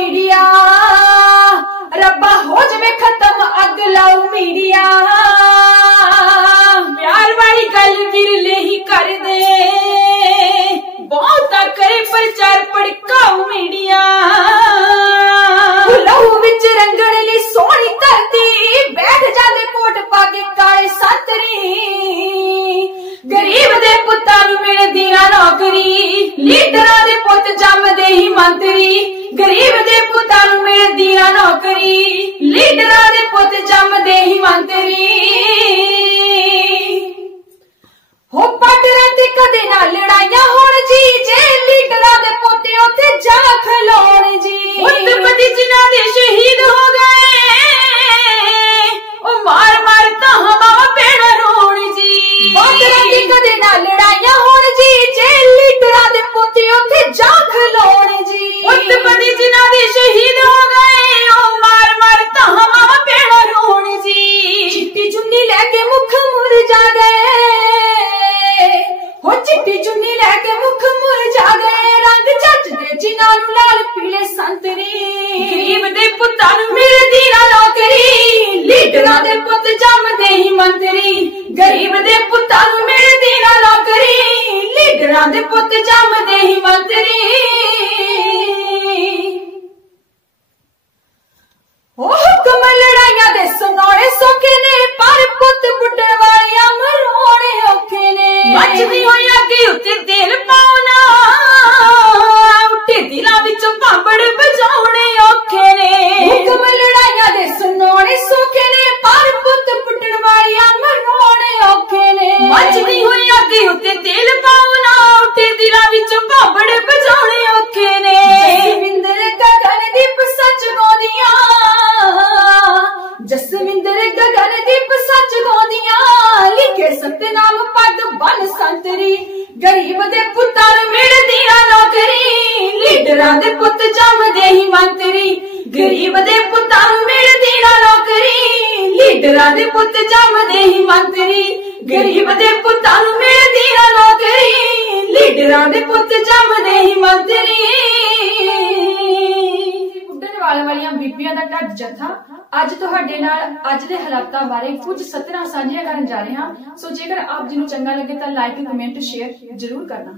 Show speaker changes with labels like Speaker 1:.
Speaker 1: Media. ਰੱਬਾ, ਹੋ ਜਵੇ ਖਤਮ ਅੱਗ ਲਾਉ ਮੀਡੀਆ। ਪਿਆਰ ਵਾਲੀ ਗੱਲ ਵਿਰਲੇ ਹੀ ਕਰਦੇ ਬਹੁਤਾ ਕਰੇ ਪ੍ਰਚਾਰ ਭੜਕਾਉ ਮੀਡੀਆ। ਲਹੂ ਵਿੱਚ ਰੰਗਣ ਲਈ ਸੋਹਣੀ ਧਰਤੀ। ਬੈਠ ਜਾਂਦੇ ਕੋਟ ਪਾ ਕੇ ਕਾਲੇ ਸੰਤਰੀ। ਗਰੀਬ ਦੇ ਪੁੱਤਾਂ ਨੂੰ ਮਿਲਦੀ ਨਾ ਨੌਕਰੀ। ਲੀਡਰਾਂ ਦੇ ਪੁੱਤ ਜੰਮਦੇ ਹੀ ਮੰਤਰੀ। ਗਰੀਬ ਦੇ ਪੁੱਤਾਂ ਨੂੰ ਮਿਲਦੀ ਨਾ ਨੌਕਰੀ, ਲੀਡਰਾਂ ਦੇ ਪੁੱਤ ਜੰਮਦੇ ਹੀ ਮੰਤਰੀ। ਹੋ ਪਟਰਾਂ ਤੇ ਕਦੇ ਨਾ ਲੜਾਈਆਂ ਹੋਣ ਜੀ, ਜੇ ਲੀਡਰਾਂ ਦੇ ਪੁੱਤੇ ਉੱਥੇ ਜਾ ਖਲੋਣ ਜੀ। ਉਤਪਤੀ ਜਿਨ੍ਹਾਂ ਦੇ ਸ਼ਹੀਦ ਹੋ ਗਏ ਚਿੱਟੀ ਚੁੰਨੀ ਲੈ ਕੇ ਮੁਖ ਮੁਰਝਾ ਗਏ। ਰੰਗ ਚੱਜਦੇ ਜਿਨ੍ਹਾਂ ਨੂੰ ਲਾਲ ਪੀਲੇ ਸੰਤਰੀ ਗਰੀਬ ਦੇ ਪੁੱਤਾਂ ਨੂੰ ਮਿਲਦੀ ਨਾ ਨੌਕਰੀ ਲੀਡਰਾਂ ਦੇ ਪੁੱਤ ਜੰਮਦੇ ਹੀ ਮੰਤਰੀ। ਗਰੀਬ ਦੇ ਪੁੱਤਾਂ ਨੂੰ ਮਿਲਦੀ ਨਾ ਨੌਕਰੀ ਲੀਡਰਾਂ ਦੇ ਪੁੱਤ ਜੰਮਦੇ ਹੀ ਮੰਤਰੀ। ਬਨ ਗਰੀਬ ਦੇ ਪੁੱਤਾਂ ਨੂੰ ਮਿਲਦੀ ਨੌਕਰੀ ਲੀਡਰਾਂ ਦੇ ਪੁੱਤ ਜੰਮਦੇ ਹੀ ਮੰਤਰੀ ਗਰੀਬ ਦੇ ਪੁੱਤਾਂ ਨੂੰ ਮਿਲਦੀ ਨਾ ਨੌਕਰੀ ਲੀਡਰਾਂ ਦੇ ਪੁੱਤ ਜੰਮਦੇ ਹੀ ਮੰਤਰੀ ਗਰੀਬ ਦੇ ਪੁੱਤਾਂ ਨੂੰ ਮਿਲਦੀ ਨੌਕਰੀ ਲੀਡਰਾਂ ਦੇ ਪੁੱਤ ਜੰਮਦੇ ਹੀ ਮੰਤਰੀ ਵਾਲੀਆਂ ਦਾ ਢੱਡ ਜਥਾ। ਅੱਜ ਤੁਹਾਡੇ ਨਾਲ ਅੱਜ ਦੇ ਹਾਲਾਤਾਂ ਬਾਰੇ ਕੁਝ ਸਤਰਾਂ ਸਾਂਝੀਆਂ ਕਰਨ ਜਾ ਰਹੇ ਹਾਂ। ਸੋ ਜੇਕਰ ਆਪ ਜੀ ਨੂੰ ਚੰਗਾ ਲੱਗੇ ਤਾਂ ਲਾਈਕ ਕਮੈਂਟ ਸ਼ੇਅਰ ਜ਼ਰੂਰ ਕਰਨਾ।